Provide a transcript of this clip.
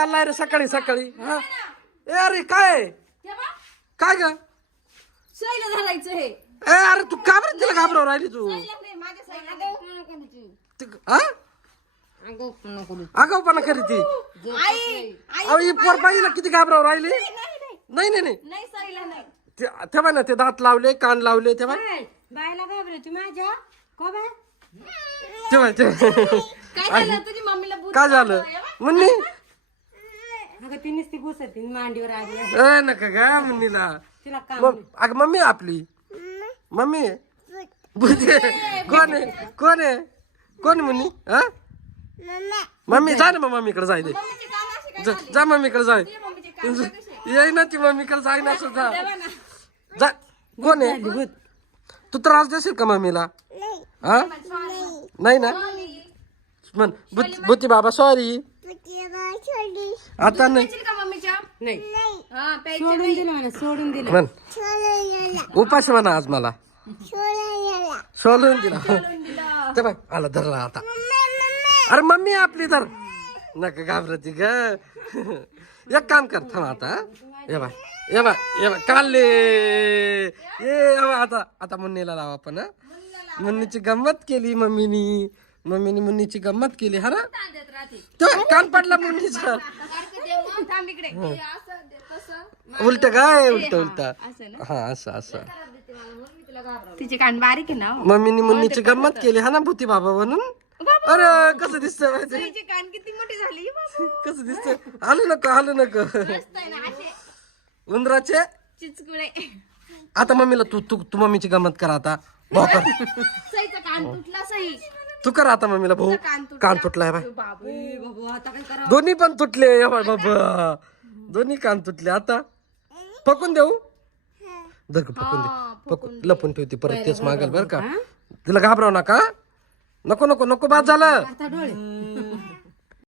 चाललाय रे सकाळी सकाळी हा ए अरे काय काय ग सईला धरायचं हे ए अरे तू का बरं तिला घाबराव राहिली तू माझ्या सईला हा आगाऊपणा करी ती आई अहो ही पोर बाईला किती घाबराव राहिली नाही नाही नाही नाही सईला नाही तेव्हा ना ते दात लावले कान लावले तेव्हा बायला घाबरायची माझ्या को बाय तेव्हा काय झालं तुझी मम्मीला भूत काय झालं मुन्नी अगं ती नुसती घुसती मांडीवर आली ए नका का मुन्नीला तिला काम अगं मम्मी आपली मम्मी बुद्धी कोण आहे कोण आहे कोण मुन्नी हा मम्मी जा ना मग मम्मीकडे जाय दे मम्मीची कामं अशी काय जा मम्मीकडे जाय मम्मीची कामं कशी येई ना ती मम्मीकडे जाय ना सुद्धा जा कोण आहे तू त्रास देशील का मम्मीला हा नाही ना म्हण बुद्धी बाबा सॉरी आता नाही का मम्मीच्या नाही हा प्यायची सोडून दिलं म्हणा सोडून दिलं म्हण उपास म्हणा आज मला सोडून दिला ते बाय आला धरला आता अरे मम्मी आपली धर नका घाबरती ग एक काम कर थांब आता ये बाय काढले ये आता आता मुन्नीला लावा आपण मुन्नीची गंमत केली मम्मीनी मुन्नीची गंमत केली हा ना तो कान पडला मुन्नीचा थांब इकडे असं तसं उलट काय उलट हा असं तिचे कान बारीक आहे ना मम्मीनी मुन्नीची गंमत केली हा ना भूती बाबा म्हणून अरे कसं दिसतंय माहिती तिचे कान किती मोठी झाली कसं दिसतंय हालू नको असे उंदराचे चिचकुळे आता मम्मीला तू तू तू मम्मीची गंमत कर आता भाऊ कर सईचा कान तुटला सई तू कर आता मम्मीला भाऊ कान तुटलाय बाय बाबू आता काय करा दोन्ही पण तुटले या बाय बाबा दोन्ही कान तुटले आता पकून देऊ धर का, पकून दे पकून लपून ठेवते परत तेच मागल बर का तिला घाबराव नका नको नको नको बाद झालं आता डोळे